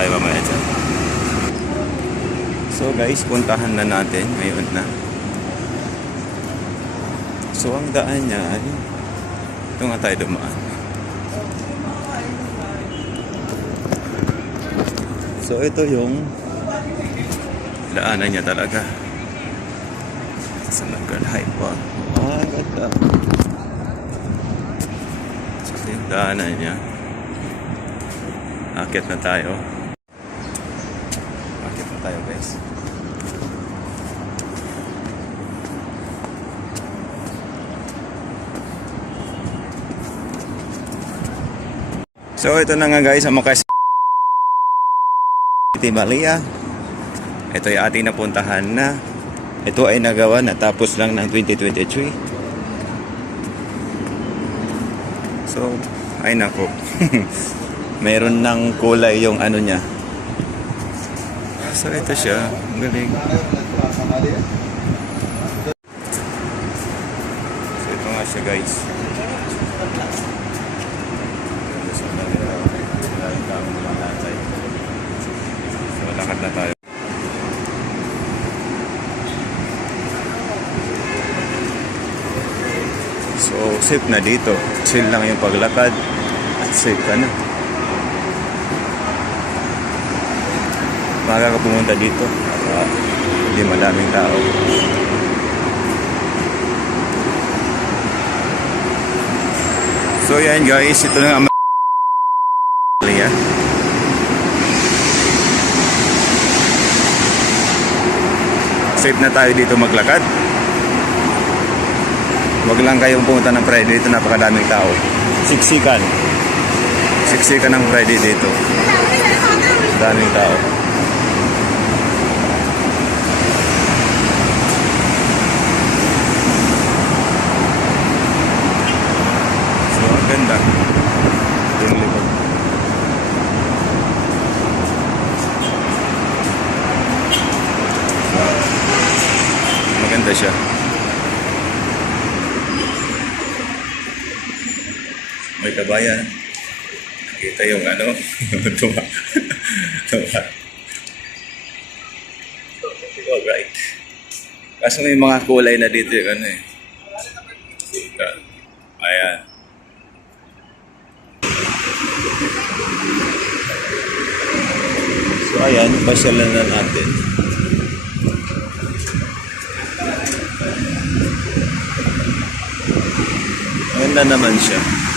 tayo mamaya dyan. So guys, puntahan na natin ngayon na. So ang daan niya ay ito nga tayo dumaan. So ito yung daanan niya talaga. Sa Nagal High Park. Ah, ganda. So ito yung daanan niya. Akit na tayo. Tayo guys. So ito na nga guys ang mga City Malia. Ito ay ating napuntahan na. Ito ay nagawa na tapos lang ng 2023. So, ay nako. Meron ng kulay yung ano niya. So ito siya. Ang galing. So ito nga siya guys. So, lakad na tayo. So, safe na dito. Chill lang yung paglakad. At safe ka na. Maaga ka pumunta dito. Uh, hindi madaming tao. So, yan guys. Ito na ang Malia. Safe na tayo dito maglakad. Huwag lang kayong pumunta ng Friday dito, napakadaming tao. Siksikan. Siksikan ng Friday dito. Daming tao. So, ang ganda. Yung likod. Maganda siya. May kabayan. Nakita yung ano, tuma. tuma. Alright. Kaso may mga kulay na dito yung ano eh. Ayan. So ayan, pasyalan na natin. Maganda naman siya.